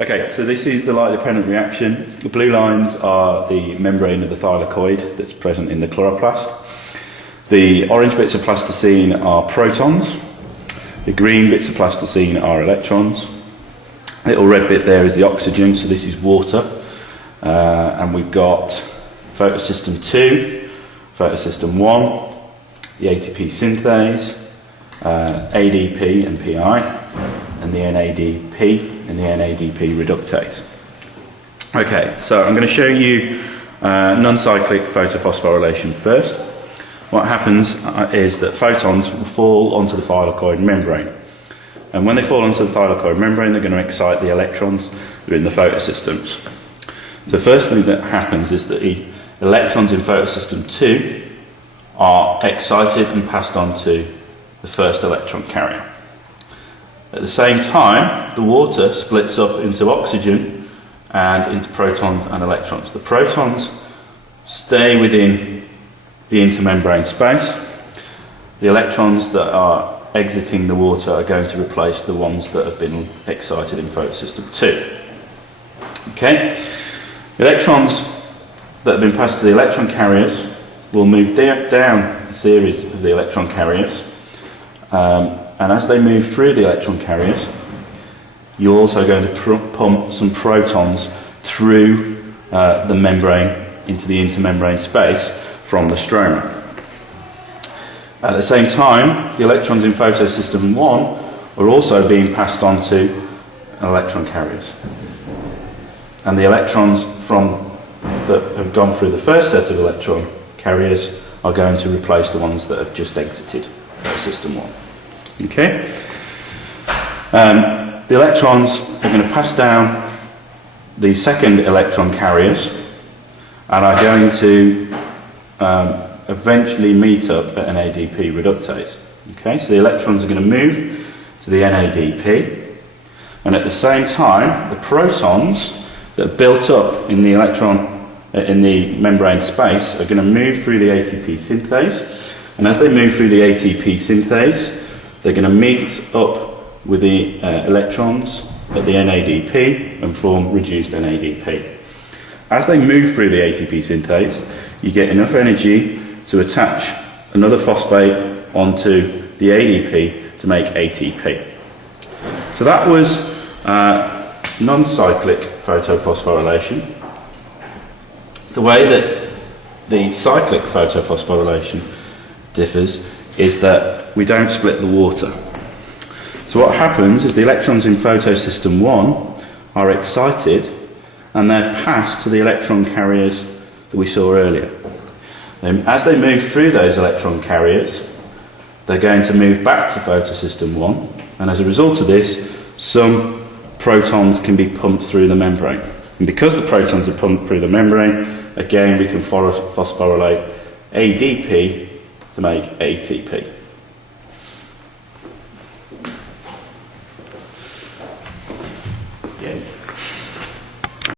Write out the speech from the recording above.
Okay, so this is the light-dependent reaction. The blue lines are the membrane of the thylakoid that's present in the chloroplast. The orange bits of plasticine are protons. The green bits of plasticine are electrons. The little red bit there is the oxygen, so this is water. And we've got photosystem 2, photosystem 1, the ATP synthase, ADP and PI, and the NADP and the NADP reductase. Okay, so I'm going to show you non-cyclic photophosphorylation first. What happens is that photons will fall onto the thylakoid membrane. And when they fall onto the thylakoid membrane, they're going to excite the electrons that are in the photosystems. So the first thing that happens is that the electrons in photosystem 2 are excited and passed on to the first electron carrier. At the same time, the water splits up into oxygen and into protons and electrons. The protons stay within the intermembrane space. The electrons that are exiting the water are going to replace the ones that have been excited in photosystem 2. Okay? The electrons that have been passed to the electron carriers will move down a series of the electron carriers. And as they move through the electron carriers, you're also going to pump some protons through the membrane into the intermembrane space from the stroma. At the same time, the electrons in photosystem 1 are also being passed on to electron carriers. And the electrons that have gone through the first set of electron carriers are going to replace the ones that have just exited photosystem 1. Okay? The electrons are going to pass down the second electron carriers and are going to eventually meet up at an ADP reductase. Okay, so the electrons are going to move to the NADP, and at the same time, the protons that are built up in the membrane space are going to move through the ATP synthase, and as they move through the ATP synthase, they're going to meet up with the electrons at the NADP and form reduced NADP. As they move through the ATP synthase, you get enough energy to attach another phosphate onto the ADP to make ATP. So that was non-cyclic photophosphorylation. The way that the cyclic photophosphorylation differs is that we don't split the water. So what happens is the electrons in photosystem 1 are excited and they're passed to the electron carriers that we saw earlier. As they move through those electron carriers, they're going to move back to photosystem 1, and as a result of this, some protons can be pumped through the membrane. And because the protons are pumped through the membrane, again we can phosphorylate ADP to make ATP.